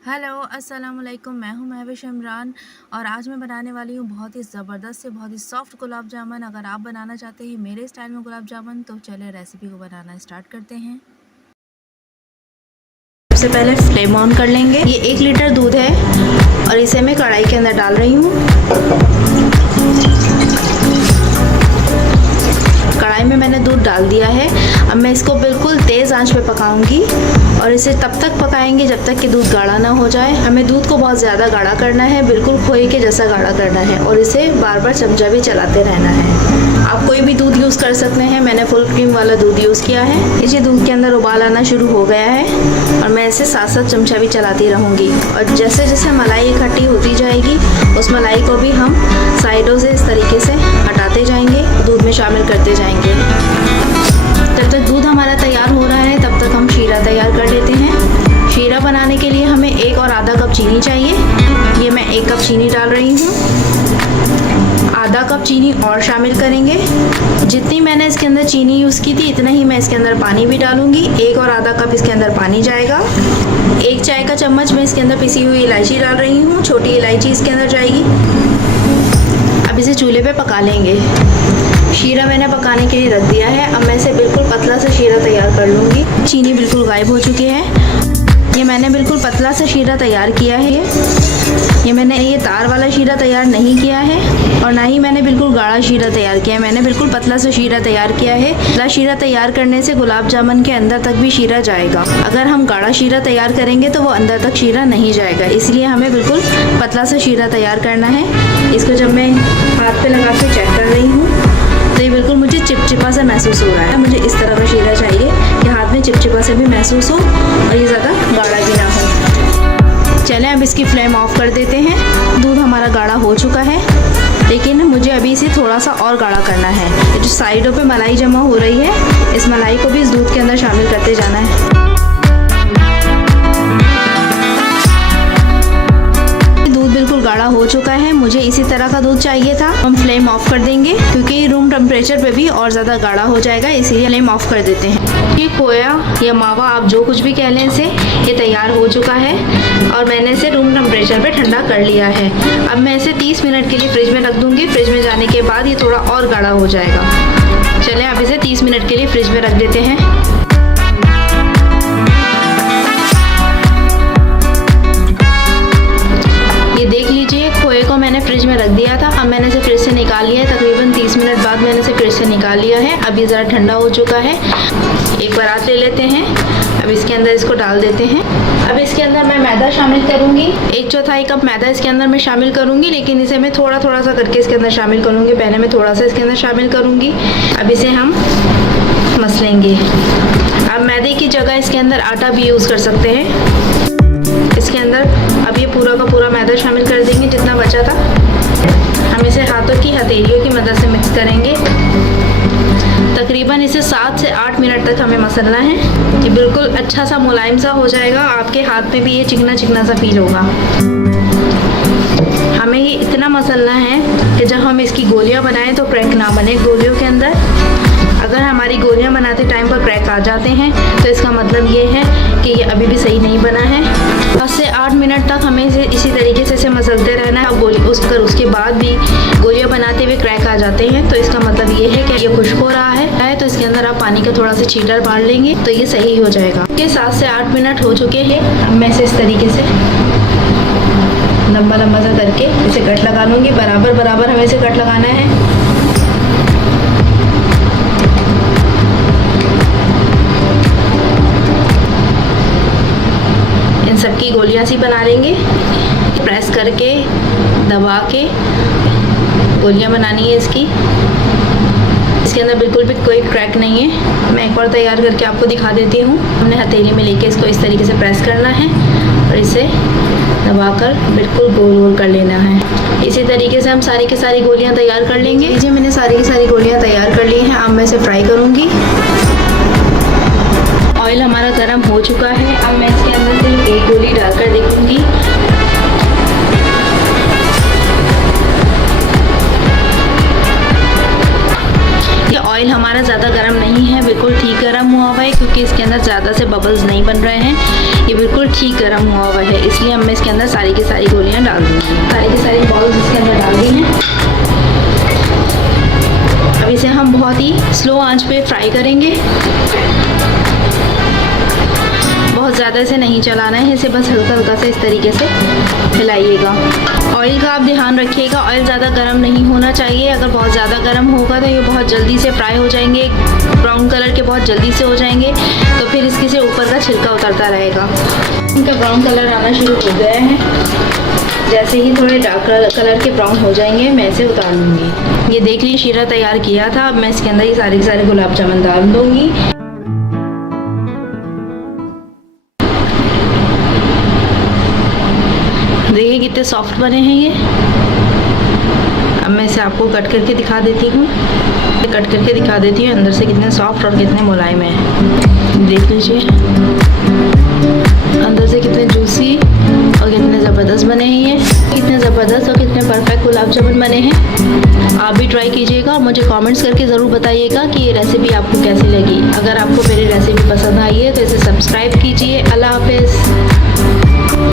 Hello अस्सलाम वालेकुम। मैं हूं महविश इमरान और आज मैं बनाने वाली हूं बहुत ही ज़बरदस्त से बहुत ही सॉफ्ट गुलाब जामुन। अगर आप बनाना चाहते हैं मेरे स्टाइल में गुलाब जामुन तो चलिए रेसिपी को बनाना स्टार्ट करते हैं। सबसे पहले फ्लेम ऑन कर लेंगे। ये 1 लीटर दूध है और इसे मैं कढ़ाई के अंदर डाल रही हूँ। कढ़ाई में मैंने दूध डाल दिया है। अब मैं इसको बिल्कुल तेज़ आंच पे पकाऊंगी और इसे तब तक पकाएंगे जब तक कि दूध गाढ़ा ना हो जाए। हमें दूध को बहुत ज़्यादा गाढ़ा करना है, बिल्कुल खोए के जैसा गाढ़ा करना है और इसे बार बार चमचा भी चलाते रहना है। आप कोई भी दूध यूज़ कर सकते हैं, मैंने फुल क्रीम वाला दूध यूज़ किया है। इसे दूध के अंदर उबाल आना शुरू हो गया है और मैं इसे 7-7 चमचा भी चलाती रहूँगी और जैसे जैसे मलाई इकट्ठी होती जाएगी उस मलाई को भी हम साइडों से इस तरीके से हटाते जाएंगे, दूध में शामिल करते जाएंगे। जब तक दूध हमारा तैयार हो रहा है तब तक हम शीरा तैयार कर लेते हैं। शीरा बनाने के लिए हमें 1 और आधा कप चीनी चाहिए। ये मैं 1 कप चीनी डाल रही हूँ। आधा कप चीनी और शामिल करेंगे। जितनी मैंने इसके अंदर चीनी यूज़ की थी इतना ही मैं इसके अंदर पानी भी डालूंगी। 1 और आधा कप इसके अंदर पानी जाएगा। 1 चाय का चम्मच मैं इसके अंदर पिसी हुई इलायची डाल रही हूँ, छोटी इलायची इसके अंदर जाएगी। अब इसे चूल्हे पे पका लेंगे। शीरा मैंने पकाने के लिए रख दिया है। अब मैं इसे बिल्कुल पतला सा शीरा तैयार कर लूँगी। चीनी बिल्कुल गायब हो चुकी है। ये मैंने बिल्कुल पतला सा शीरा तैयार किया है। ये मैंने तार वाला शीरा तैयार नहीं किया है और ना ही मैंने बिल्कुल गाढ़ा शीरा तैयार किया है। मैंने बिल्कुल पतला सा शीरा तैयार किया है। पतला शीरा तैयार करने से गुलाब जामुन के अंदर तक भी शीरा जाएगा। अगर हम गाढ़ा शीरा तैयार करेंगे तो वो अंदर तक शीरा नहीं जाएगा, इसलिए हमें बिल्कुल पतला सा शीरा तैयार करना है। इसको जब मैं हाथ पे लगा के चेक कर रही हूँ तो ये बिल्कुल मुझे चिपचिपा सा महसूस हो रहा है। मुझे इस तरह का शीरा चाहिए कि हाथ में चिपचिपा से भी महसूस हो और ये ज़्यादा गाढ़ा भी ना हो। चलें अब इसकी फ्लेम ऑफ कर देते हैं। दूध हमारा गाढ़ा हो चुका है लेकिन मुझे अभी इसे थोड़ा सा और गाढ़ा करना है। जो साइडों पे मलाई जमा हो रही है इस मलाई को भी इस दूध के अंदर शामिल करते जाना है। बिल्कुल गाढ़ा हो चुका है। मुझे इसी तरह का दूध चाहिए था। हम फ्लेम ऑफ कर देंगे क्योंकि रूम टेम्परेचर पे भी और ज़्यादा गाढ़ा हो जाएगा, इसीलिए फ्लेम ऑफ कर देते हैं। ये खोया या मावा आप जो कुछ भी कह लें इसे, ये तैयार हो चुका है और मैंने इसे रूम टेम्परेचर पे ठंडा कर लिया है। अब मैं इसे 30 मिनट के लिए फ्रिज में रख दूँगी। फ्रिज में जाने के बाद ये थोड़ा और गाढ़ा हो जाएगा। चलें अब इसे 30 मिनट के लिए फ्रिज में रख देते हैं। ये देख लीजिए खोए को मैंने फ्रिज में रख दिया था। अब मैंने इसे फ्रिज से निकाल लिया है। तकरीबन 30 मिनट बाद मैंने इसे फ्रिज से निकाल लिया है। अब ये ज़रा ठंडा हो चुका है। एक परात ले लेते हैं। अब इसके अंदर इसको डाल देते हैं। अब इसके अंदर मैं मैदा शामिल करूँगी। 1/4 कप मैदा इसके अंदर मैं शामिल करूँगी, लेकिन इसे मैं थोड़ा थोड़ा सा करके इसके अंदर शामिल करूँगी। पहले मैं थोड़ा सा इसके अंदर शामिल करूँगी। अब इसे हम मसलेंगे। अब मैदे की जगह इसके अंदर आटा भी यूज़ कर सकते हैं। इसके अंदर अब ये पूरा का पूरा मैदा शामिल कर देंगे जितना बचा था। हम इसे हाथों की हथेलियों की मदद से मिक्स करेंगे। तकरीबन इसे 7 से 8 मिनट तक हमें मसलना है। ये बिल्कुल अच्छा सा मुलायम सा हो जाएगा। आपके हाथ में भी ये चिकना चिकना सा फील होगा। हमें ये इतना मसलना है कि जब हम इसकी गोलियां बनाएं तो क्रैक ना बने गोलियों के अंदर। अगर हमारी गोलियां बनाते टाइम पर क्रैक आ जाते हैं तो इसका मतलब ये है कि ये अभी भी सही नहीं बना है। 10 से 8 मिनट तक हमें इसी तरीके से मसलते रहना है। अब उसके बाद भी गोलियां बनाते हुए क्रैक आ जाते हैं तो इसका मतलब ये है कि ये खुश्क हो रहा है। तो इसके अंदर आप पानी का थोड़ा सा छींटा मार लेंगे तो ये सही हो जाएगा। ये 7 से 8 मिनट हो चुके हैं। अब मैं इसे इस तरीके से लंबा लंबा सा करके इसे कट लगा लूँगी। बराबर बराबर हमें इसे कट लगाना है। इन सबकी गोलियां सी बना लेंगे। प्रेस करके दबा के गोलियां बनानी है इसकी। इसके अंदर बिल्कुल भी कोई क्रैक नहीं है। मैं एक बार तैयार करके आपको दिखा देती हूँ। हमने हथेली में लेके इसको इस तरीके से प्रेस करना है और इसे दबाकर बिल्कुल गोल गोल कर लेना है। इसी तरीके से हम सारी की सारी गोलियां तैयार कर लेंगे। लीजिए मैंने सारी की सारी गोलियां तैयार कर ली हैं। अब मैं इसे फ्राई करूँगी। ऑयल हमारा गर्म हो चुका है। अब मैं इसके अंदर सिर्फ एक गोली डालकर देखूँगी। ये ऑयल हमारा ज़्यादा गर्म नहीं है, बिल्कुल ठीक गर्म हुआ हुआ है क्योंकि इसके अंदर ज़्यादा से बबल्स नहीं बन रहे हैं। ये बिल्कुल ठीक गर्म हुआ है, इसलिए अब मैं इसके अंदर सारी की सारी गोलियां डाल दूँगी। सारी की सारी बॉल्स इसके अंदर डाल दी हैं। अब इसे हम बहुत ही स्लो आंच पे फ्राई करेंगे। बहुत ज़्यादा इसे नहीं चलाना है, इसे बस हल्का हल्का से इस तरीके से हिलाइएगा। ऑयल का आप ध्यान रखिएगा, ऑयल ज़्यादा गर्म नहीं होना चाहिए। अगर बहुत ज़्यादा गर्म होगा तो ये बहुत जल्दी से फ्राई हो जाएंगे, ब्राउन कलर के बहुत जल्दी से हो जाएंगे, तो फिर इसके से ऊपर का छिलका उतरता रहेगा। इनका ब्राउन कलर आना शुरू हो गया है। जैसे ही थोड़े डार्क कलर के ब्राउन हो जाएंगे मैं इसे उतार लूँगी। ये देख लीजिए शीरा तैयार किया था। अब मैं इसके अंदर ये सारे के सारे गुलाब जामुन डाल दूँगी। देखिए कितने सॉफ्ट बने हैं ये। अब मैं इसे आपको कट करके दिखा देती हूँ। कट करके दिखा देती हूँ अंदर से कितने सॉफ्ट और कितने मुलायम हैं। देख लीजिए अंदर से कितने जूसी और कितने ज़बरदस्त बने हैं ये। कितने ज़बरदस्त और कितने परफेक्ट गुलाब जामुन बने हैं। आप भी ट्राई कीजिएगा और मुझे कमेंट्स करके ज़रूर बताइएगा कि ये रेसिपी आपको कैसी लगी। अगर आपको मेरी